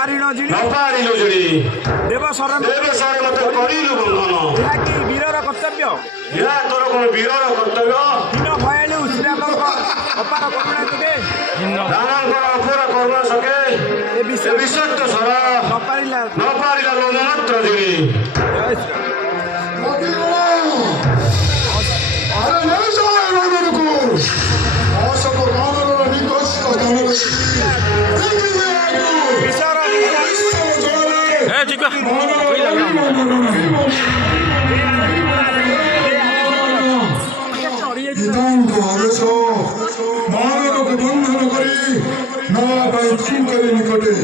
ନପାରିଲୁ ଜିଣି ଦେବ ଶରଣ ମତେ କରିଲୁ ବନ୍ଧନ। ଏହା କି ବୀରର କର୍ତ୍ତବ୍ୟ? ଏହା ତୋର କଣ ବୀରର କର୍ତ୍ତବ୍ୟ? ହୀନ ଭୟାଳୁ ଶ୍ରୀରାମଙ୍କ ଅପାର କରୁଣା ଯୋଗେ ରାମଙ୍କର ଅପର କରୁଣା ସକେ ଏ ବିଷକ୍ତ ସ୍ୱର ନପାରିଲା ଲୋମ ମାତ୍ର ଜିଣି। ଜୟ ଶ୍ରୀରାମ। ବନ୍ଧନ କରି ନବା ପାଇଁ ନିକଟে